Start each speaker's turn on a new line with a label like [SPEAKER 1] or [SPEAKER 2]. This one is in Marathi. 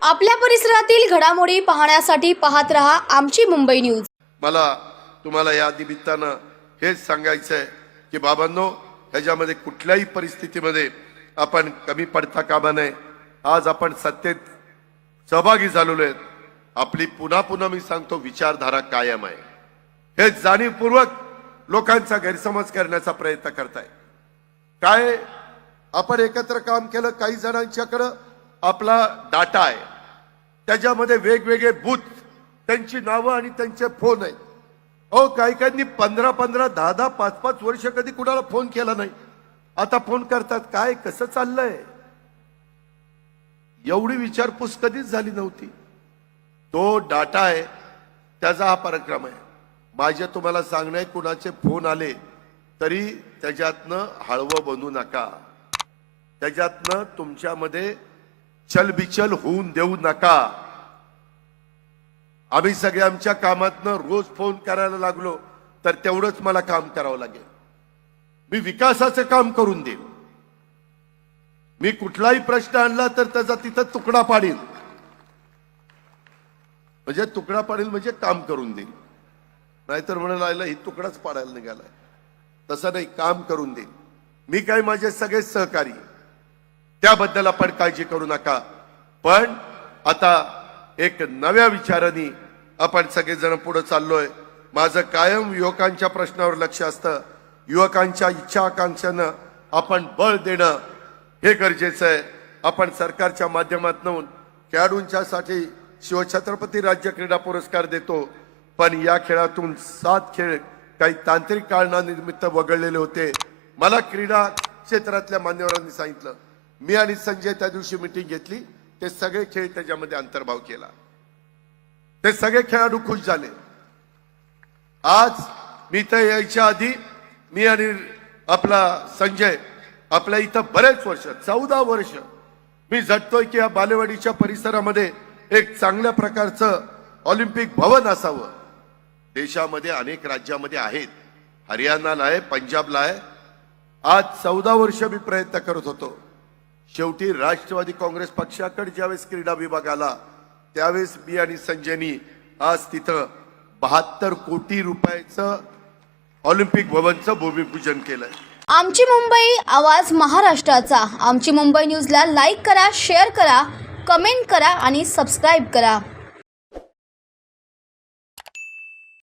[SPEAKER 1] आपल्या परिसरातील घडामोडी पाहण्यासाठी पाहत रहा आमची मुंबई न्यूज.
[SPEAKER 2] मला तुम्हाला या निमित्तानं हेच सांगायचं आहे की बाबांनो ह्याच्यामध्ये कुठल्याही परिस्थितीमध्ये आपण कमी पडता कामा नये. आज आपण सत्तेत सहभागी झालेलो आहेत. आपली पुन्हा पुन्हा मी सांगतो विचारधारा कायम आहे. हे जाणीवपूर्वक लोकांचा गैरसमज करण्याचा प्रयत्न करताय. काय? आपण एकत्र काम केलं काही जणांच्याकडं आपला डाटा आहे. त्याच्यामध्ये वेगवेगळे बूथ त्यांची नावं आणि त्यांचे फोन आहेत. अहो काही काहींनी पंधरा पंधरा दहा दहा पाच पाच वर्ष कधी कुणाला फोन केला नाही. आता फोन करतात काय कसं चाललंय? एवढी विचारपूस कधीच झाली नव्हती. तो डाटा आहे त्याचा हा पराक्रम आहे. माझे तुम्हाला सांगणं आहे कुणाचे फोन आले तरी त्याच्यातनं हळवं बनू नका. त्याच्यातनं तुमच्यामध्ये चलबिचल होऊन देऊ नका. आम्ही सगळे आमच्या कामातनं रोज फोन करायला लागलो तर तेवढंच मला काम करावं लागेल. मी विकासाचं काम करून देईन. मी कुठलाही प्रश्न आणला तर त्याचा तिथं तुकडा पाडील म्हणजे तुकडा पाडील म्हणजे काम करून देईल नाहीतर म्हणायला ही तुकडाच पाडायला निघालाय. तसं नाही काम करून देईन. मी काय माझे सगळे सहकारी त्याबद्दल आपण काळजी करू नका. पण आता एक नव्या विचाराने आपण सगळेजण पुढे चाललोय. माझं कायम युवकांच्या प्रश्नावर लक्ष असतं. युवकांच्या इच्छा आकांक्षानं आपण बळ देणं हे गरजेचं आहे. आपण सरकारच्या माध्यमातून खेळाडूंच्यासाठी शिवछत्रपती राज्य क्रीडा पुरस्कार देतो. पण या खेळातून सात खेळ काही तांत्रिक कारणानिमित्त वगळलेले होते. मला क्रीडा क्षेत्रातल्या मान्यवरांनी सांगितलं. मी आणि संजय त्या दिवशी मिटिंग घेतली. ते सगळे खेळ त्याच्यामध्ये अंतर्भाव केला. ते सगळे खेळाडू खुश झाले. आज मी तर यायच्या आधी मी आणि आपला संजय आपल्या इथं बरेच वर्ष चौदा वर्ष मी झटतोय की या बालेवाडीच्या परिसरामध्ये एक चांगल्या प्रकारचं ऑलिम्पिक भवन असावं. देशामध्ये अनेक राज्यामध्ये आहेत. हरियाणाला आहे पंजाबला आहे. आज चौदा वर्ष मी प्रयत्न करत होतो. शेवटी राष्ट्रवादी काँग्रेस पक्षाकडे ज्यावेळेस क्रीडा विभाग आला त्यावेळेस मी आणि संजयनी आज तिथं बहात्तर कोटी रुपयाचं ऑलिम्पिक भवनचं भूमिपूजन केलंय.
[SPEAKER 1] आमची मुंबई आवाज महाराष्ट्राचा. आमची मुंबई न्यूजला लाईक करा शेअर करा कमेंट करा आणि सबस्क्राईब करा.